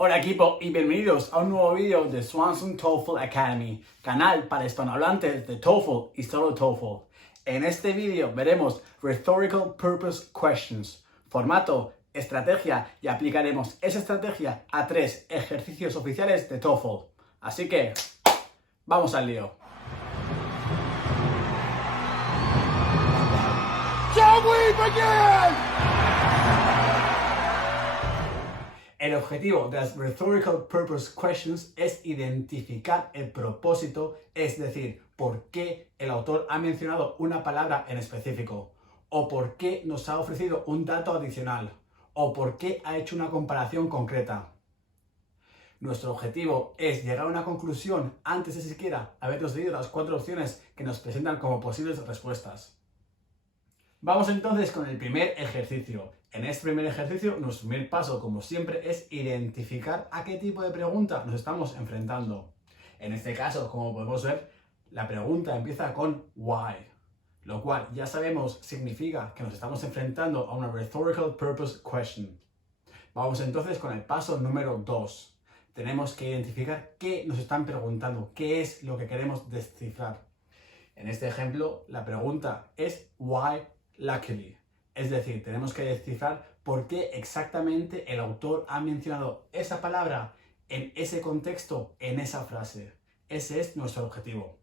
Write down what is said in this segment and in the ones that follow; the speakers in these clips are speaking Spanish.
Hola equipo y bienvenidos a un nuevo vídeo de Swanson TOEFL Academy, canal para hispanohablantes de TOEFL y solo TOEFL. En este vídeo veremos Rhetorical Purpose Questions, formato, estrategia y aplicaremos esa estrategia a 3 ejercicios oficiales de TOEFL. Así que, vamos al lío. Shall we begin? El objetivo de las Rhetorical Purpose Questions es identificar el propósito, es decir, por qué el autor ha mencionado una palabra en específico, o por qué nos ha ofrecido un dato adicional, o por qué ha hecho una comparación concreta. Nuestro objetivo es llegar a una conclusión antes de siquiera habernos leído las 4 opciones que nos presentan como posibles respuestas. Vamos entonces con el primer ejercicio. En este primer ejercicio, nuestro primer paso, como siempre, es identificar a qué tipo de pregunta nos estamos enfrentando. En este caso, como podemos ver, la pregunta empieza con why, lo cual ya sabemos significa que nos estamos enfrentando a una Rhetorical Purpose Question. Vamos entonces con el paso número 2. Tenemos que identificar qué nos están preguntando, qué es lo que queremos descifrar. En este ejemplo, la pregunta es why luckily. Es decir, tenemos que descifrar por qué exactamente el autor ha mencionado esa palabra en ese contexto, en esa frase. Ese es nuestro objetivo.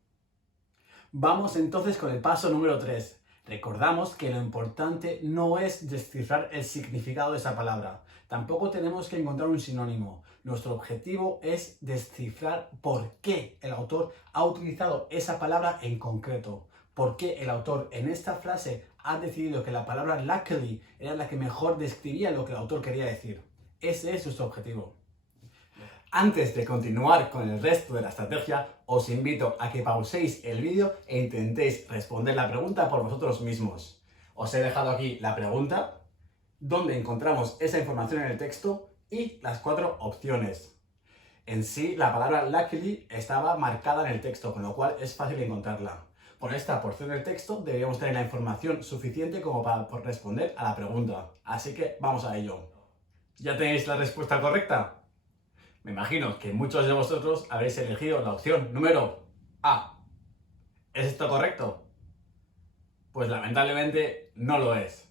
Vamos entonces con el paso número 3. Recordamos que lo importante no es descifrar el significado de esa palabra. Tampoco tenemos que encontrar un sinónimo. Nuestro objetivo es descifrar por qué el autor ha utilizado esa palabra en concreto. Por qué el autor en esta frase ha decidido que la palabra luckily era la que mejor describía lo que el autor quería decir. Ese es nuestro objetivo. Antes de continuar con el resto de la estrategia, os invito a que pauséis el vídeo e intentéis responder la pregunta por vosotros mismos. Os he dejado aquí la pregunta, donde encontramos esa información en el texto y las 4 opciones. En sí, la palabra luckily estaba marcada en el texto, con lo cual es fácil encontrarla. Por esta porción del texto deberíamos tener la información suficiente como para responder a la pregunta. Así que vamos a ello. ¿Ya tenéis la respuesta correcta? Me imagino que muchos de vosotros habréis elegido la opción número A. ¿Es esto correcto? Pues lamentablemente no lo es.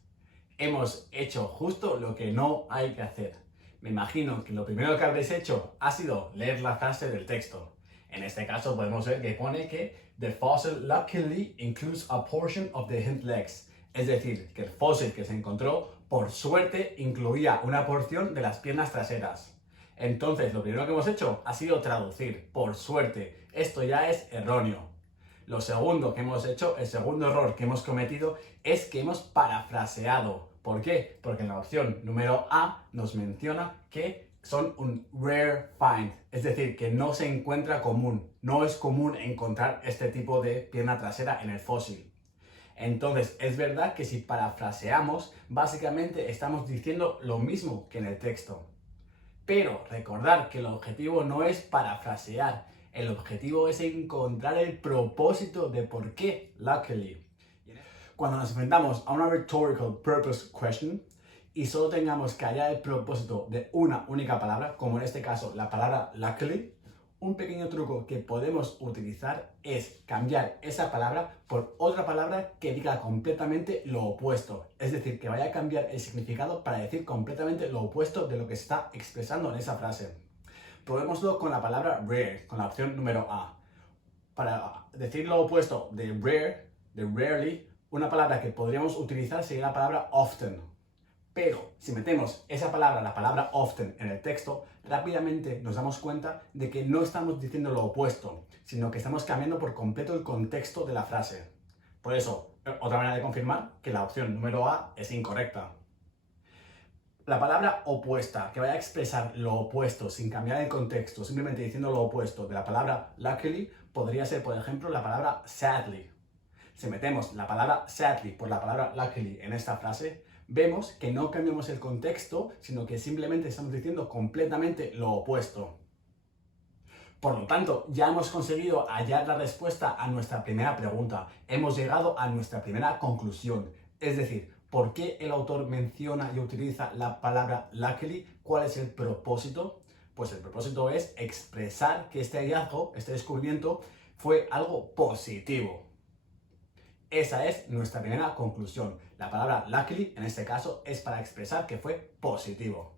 Hemos hecho justo lo que no hay que hacer. Me imagino que lo primero que habréis hecho ha sido leer la frase del texto. En este caso podemos ver que pone que the fossil luckily includes a portion of the hind legs. Es decir, que el fósil que se encontró, por suerte, incluía una porción de las piernas traseras. Entonces, lo primero que hemos hecho ha sido traducir, por suerte. Esto ya es erróneo. Lo segundo que hemos hecho, el segundo error que hemos cometido, es que hemos parafraseado. ¿Por qué? Porque en la opción número A nos menciona que son un rare find, es decir, que no se encuentra común. No es común encontrar este tipo de pierna trasera en el fósil. Entonces, es verdad que si parafraseamos, básicamente estamos diciendo lo mismo que en el texto. Pero recordar que el objetivo no es parafrasear, el objetivo es encontrar el propósito de por qué luckily. Cuando nos enfrentamos a una Rhetorical Purpose Question y solo tengamos que hallar el propósito de una única palabra, como en este caso la palabra luckily, un pequeño truco que podemos utilizar es cambiar esa palabra por otra palabra que diga completamente lo opuesto. Es decir, que vaya a cambiar el significado para decir completamente lo opuesto de lo que se está expresando en esa frase. Probémoslo con la palabra rare, con la opción número A. Para decir lo opuesto de rare, de rarely, una palabra que podríamos utilizar sería la palabra often. Pero si metemos esa palabra, la palabra often, en el texto, rápidamente nos damos cuenta de que no estamos diciendo lo opuesto, sino que estamos cambiando por completo el contexto de la frase. Por eso, otra manera de confirmar que la opción número A es incorrecta. La palabra opuesta, que vaya a expresar lo opuesto sin cambiar el contexto, simplemente diciendo lo opuesto de la palabra luckily, podría ser, por ejemplo, la palabra sadly. Si metemos la palabra sadly por la palabra luckily en esta frase, vemos que no cambiamos el contexto, sino que simplemente estamos diciendo completamente lo opuesto. Por lo tanto, ya hemos conseguido hallar la respuesta a nuestra primera pregunta. Hemos llegado a nuestra primera conclusión. Es decir, ¿por qué el autor menciona y utiliza la palabra luckily? ¿Cuál es el propósito? Pues el propósito es expresar que este hallazgo, este descubrimiento, fue algo positivo. Esa es nuestra primera conclusión. La palabra luckily, en este caso, es para expresar que fue positivo.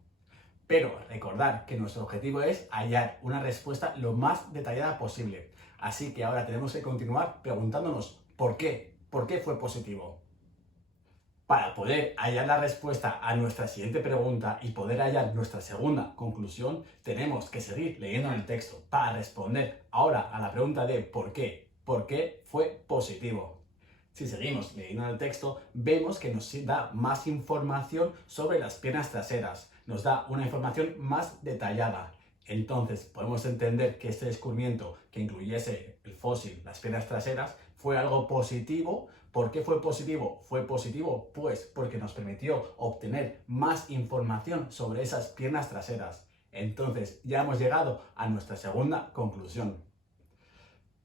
Pero recordar que nuestro objetivo es hallar una respuesta lo más detallada posible. Así que ahora tenemos que continuar preguntándonos ¿por qué? ¿Por qué fue positivo? Para poder hallar la respuesta a nuestra siguiente pregunta y poder hallar nuestra segunda conclusión, tenemos que seguir leyendo en el texto para responder ahora a la pregunta de ¿por qué? ¿Por qué fue positivo? Si seguimos leyendo en el texto, vemos que nos da más información sobre las piernas traseras, nos da una información más detallada. Entonces podemos entender que este descubrimiento que incluyese el fósil, las piernas traseras, fue algo positivo. ¿Por qué fue positivo? Fue positivo pues porque nos permitió obtener más información sobre esas piernas traseras. Entonces ya hemos llegado a nuestra segunda conclusión.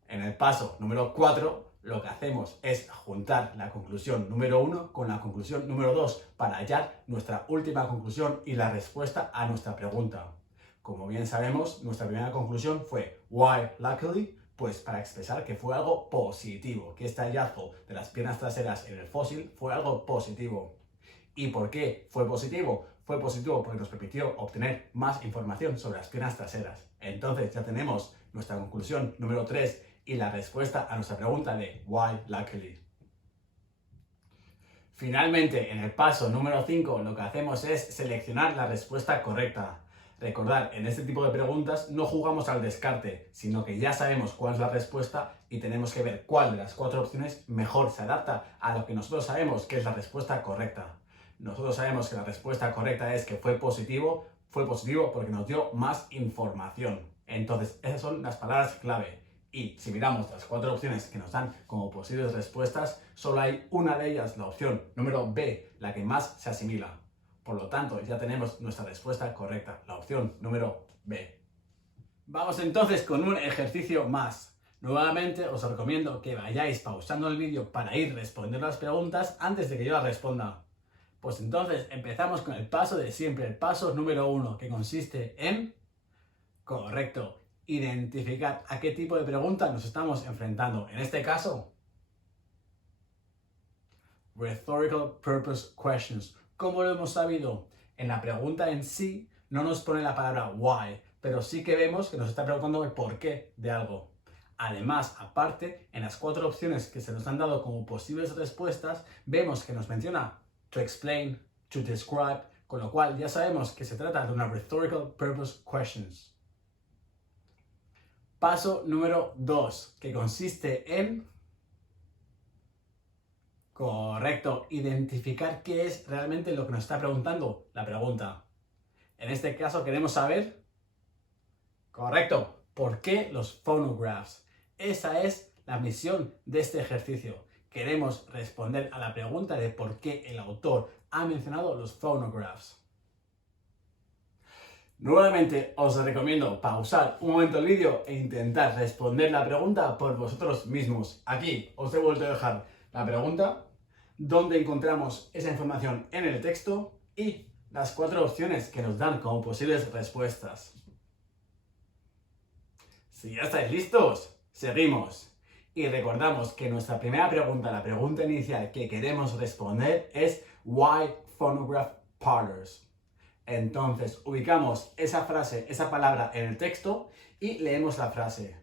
En el paso número 4, lo que hacemos es juntar la conclusión número 1 con la conclusión número 2 para hallar nuestra última conclusión y la respuesta a nuestra pregunta. Como bien sabemos, nuestra primera conclusión fue why luckily, pues para expresar que fue algo positivo, que este hallazgo de las piernas traseras en el fósil fue algo positivo. ¿Y por qué fue positivo? Fue positivo porque nos permitió obtener más información sobre las piernas traseras. Entonces ya tenemos nuestra conclusión número 3 y la respuesta a nuestra pregunta de why luckily. Finalmente, en el paso número 5, lo que hacemos es seleccionar la respuesta correcta. Recordad, en este tipo de preguntas no jugamos al descarte, sino que ya sabemos cuál es la respuesta y tenemos que ver cuál de las 4 opciones mejor se adapta a lo que nosotros sabemos que es la respuesta correcta. Nosotros sabemos que la respuesta correcta es que fue positivo porque nos dio más información. Entonces, esas son las palabras clave. Y si miramos las 4 opciones que nos dan como posibles respuestas, solo hay una de ellas, la opción número B, la que más se asimila. Por lo tanto, ya tenemos nuestra respuesta correcta, la opción número B. Vamos entonces con un ejercicio más. Nuevamente os recomiendo que vayáis pausando el vídeo para ir respondiendo las preguntas antes de que yo las responda. Pues entonces empezamos con el paso de siempre, el paso número 1, que consiste en... Correcto. Identificar a qué tipo de pregunta nos estamos enfrentando. En este caso, rhetorical purpose questions. ¿Cómo lo hemos sabido? En la pregunta en sí no nos pone la palabra why, pero sí que vemos que nos está preguntando el por qué de algo. Además, aparte, en las 4 opciones que se nos han dado como posibles respuestas, vemos que nos menciona to explain, to describe, con lo cual ya sabemos que se trata de una rhetorical purpose questions. Paso número 2, que consiste en... Correcto, identificar qué es realmente lo que nos está preguntando la pregunta. En este caso queremos saber... Correcto, ¿por qué los phonographs? Esa es la misión de este ejercicio. Queremos responder a la pregunta de por qué el autor ha mencionado los phonographs. Nuevamente os recomiendo pausar un momento el vídeo e intentar responder la pregunta por vosotros mismos. Aquí os he vuelto a dejar la pregunta, donde encontramos esa información en el texto y las 4 opciones que nos dan como posibles respuestas. Si ya estáis listos, seguimos. Y recordamos que nuestra primera pregunta, la pregunta inicial que queremos responder es why phonograph parlors. Entonces, ubicamos esa frase, esa palabra en el texto y leemos la frase.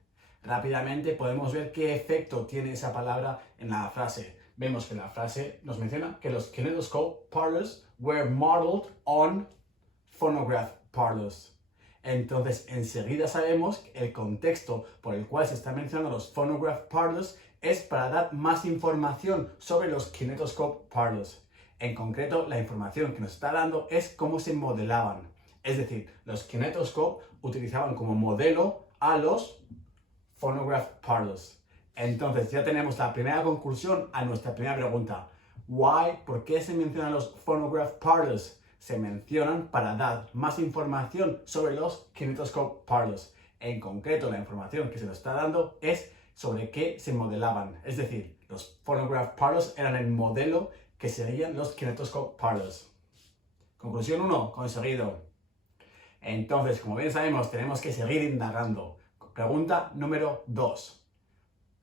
Rápidamente podemos ver qué efecto tiene esa palabra en la frase. Vemos que la frase nos menciona que los kinetoscope parlors were modeled on phonograph parlors. Entonces, enseguida sabemos que el contexto por el cual se están mencionando los phonograph parlors es para dar más información sobre los kinetoscope parlors. En concreto, la información que nos está dando es cómo se modelaban. Es decir, los kinetoscope utilizaban como modelo a los phonograph parlors. Entonces, ya tenemos la primera conclusión a nuestra primera pregunta. Why? ¿Por qué se mencionan los phonograph parlors? Se mencionan para dar más información sobre los kinetoscope parlors. En concreto, la información que se nos está dando es sobre qué se modelaban. Es decir, los phonograph parlors eran el modelo que serían los kinetoscope parlors. Conclusión 1, conseguido. Entonces, como bien sabemos, tenemos que seguir indagando. Pregunta número 2.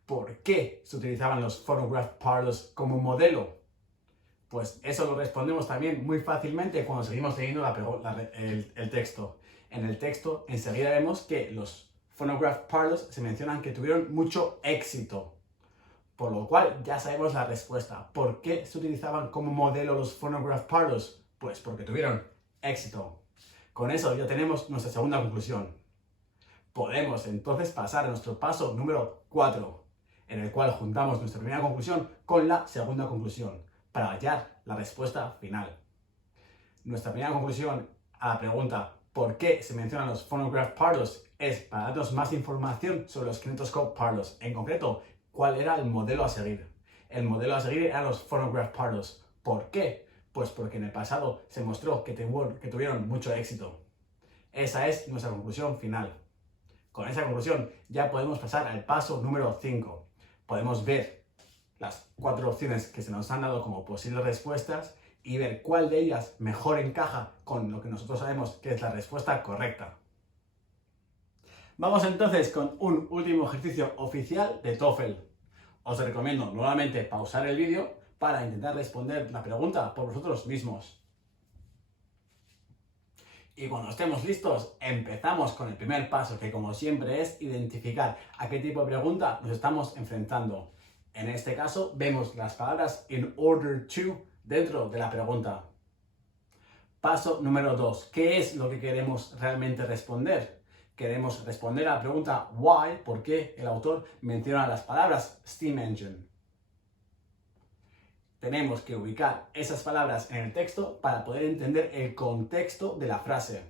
¿Por qué se utilizaban los phonograph parlors como modelo? Pues eso lo respondemos también muy fácilmente cuando seguimos leyendo el texto. En el texto enseguida vemos que los phonograph parlors se mencionan que tuvieron mucho éxito. Por lo cual ya sabemos la respuesta. ¿Por qué se utilizaban como modelo los phonograph parlors? Pues porque tuvieron éxito. Con eso ya tenemos nuestra segunda conclusión. Podemos entonces pasar a nuestro paso número 4, en el cual juntamos nuestra primera conclusión con la segunda conclusión, para hallar la respuesta final. Nuestra primera conclusión a la pregunta ¿por qué se mencionan los phonograph parlors? Es para darnos más información sobre los kinetoscope parlors. En concreto, ¿cuál era el modelo a seguir? El modelo a seguir eran los phonograph parlors. ¿Por qué? Pues porque en el pasado se mostró que tuvieron mucho éxito. Esa es nuestra conclusión final. Con esa conclusión ya podemos pasar al paso número 5. Podemos ver las 4 opciones que se nos han dado como posibles respuestas y ver cuál de ellas mejor encaja con lo que nosotros sabemos que es la respuesta correcta. Vamos entonces con un último ejercicio oficial de TOEFL. Os recomiendo nuevamente pausar el vídeo para intentar responder la pregunta por vosotros mismos. Y cuando estemos listos, empezamos con el primer paso, que como siempre es identificar a qué tipo de pregunta nos estamos enfrentando. En este caso, vemos las palabras in order to dentro de la pregunta. Paso número 2. ¿Qué es lo que queremos realmente responder? Queremos responder a la pregunta why, ¿por qué el autor menciona las palabras steam engine? Tenemos que ubicar esas palabras en el texto para poder entender el contexto de la frase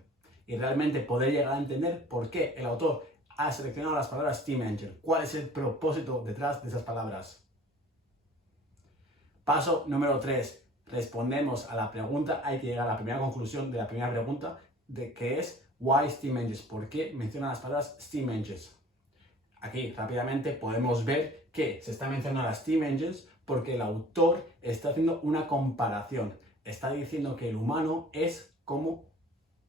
y realmente poder llegar a entender por qué el autor ha seleccionado las palabras steam engine. ¿Cuál es el propósito detrás de esas palabras? Paso número 3. Respondemos a la pregunta, hay que llegar a la primera conclusión de la primera pregunta, de que es why steam engines, ¿por qué menciona las palabras steam engines? Aquí rápidamente podemos ver que se está mencionando las steam engines porque el autor está haciendo una comparación. Está diciendo que el humano es como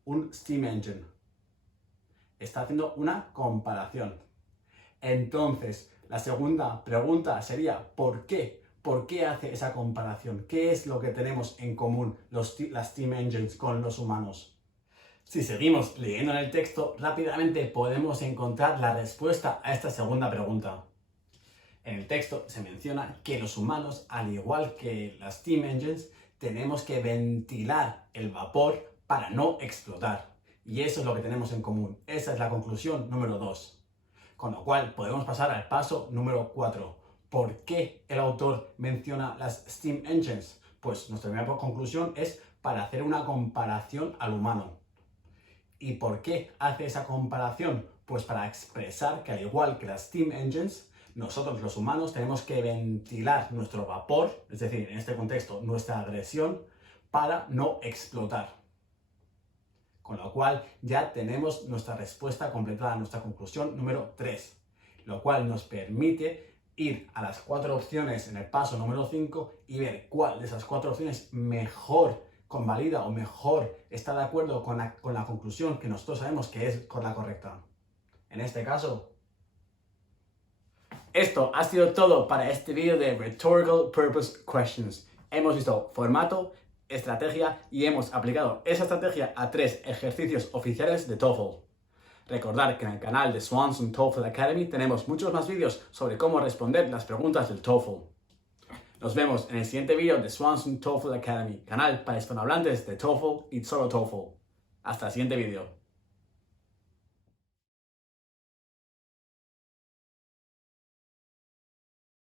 un steam engine. Está haciendo una comparación. Entonces, la segunda pregunta sería ¿por qué? ¿Por qué hace esa comparación? ¿Qué es lo que tenemos en común las steam engines con los humanos? Si seguimos leyendo en el texto, rápidamente podemos encontrar la respuesta a esta segunda pregunta. En el texto se menciona que los humanos, al igual que las steam engines, tenemos que ventilar el vapor para no explotar. Y eso es lo que tenemos en común. Esa es la conclusión número 2. Con lo cual podemos pasar al paso número 4. ¿Por qué el autor menciona las steam engines? Pues nuestra primera conclusión es para hacer una comparación al humano. ¿Y por qué hace esa comparación? Pues para expresar que al igual que las steam engines, nosotros los humanos tenemos que ventilar nuestro vapor, es decir, en este contexto, nuestra agresión, para no explotar. Con lo cual ya tenemos nuestra respuesta completada a nuestra conclusión número 3, lo cual nos permite ir a las 4 opciones en el paso número 5 y ver cuál de esas 4 opciones mejor convalida o mejor está de acuerdo con la conclusión que nosotros sabemos que es la correcta. En este caso, esto ha sido todo para este vídeo de Rhetorical Purpose Questions. Hemos visto formato, estrategia y hemos aplicado esa estrategia a 3 ejercicios oficiales de TOEFL. Recordad que en el canal de Swanson TOEFL Academy tenemos muchos más vídeos sobre cómo responder las preguntas del TOEFL. Nos vemos en el siguiente vídeo de Swanson TOEFL Academy, canal para hispanohablantes de TOEFL y solo TOEFL. Hasta el siguiente vídeo.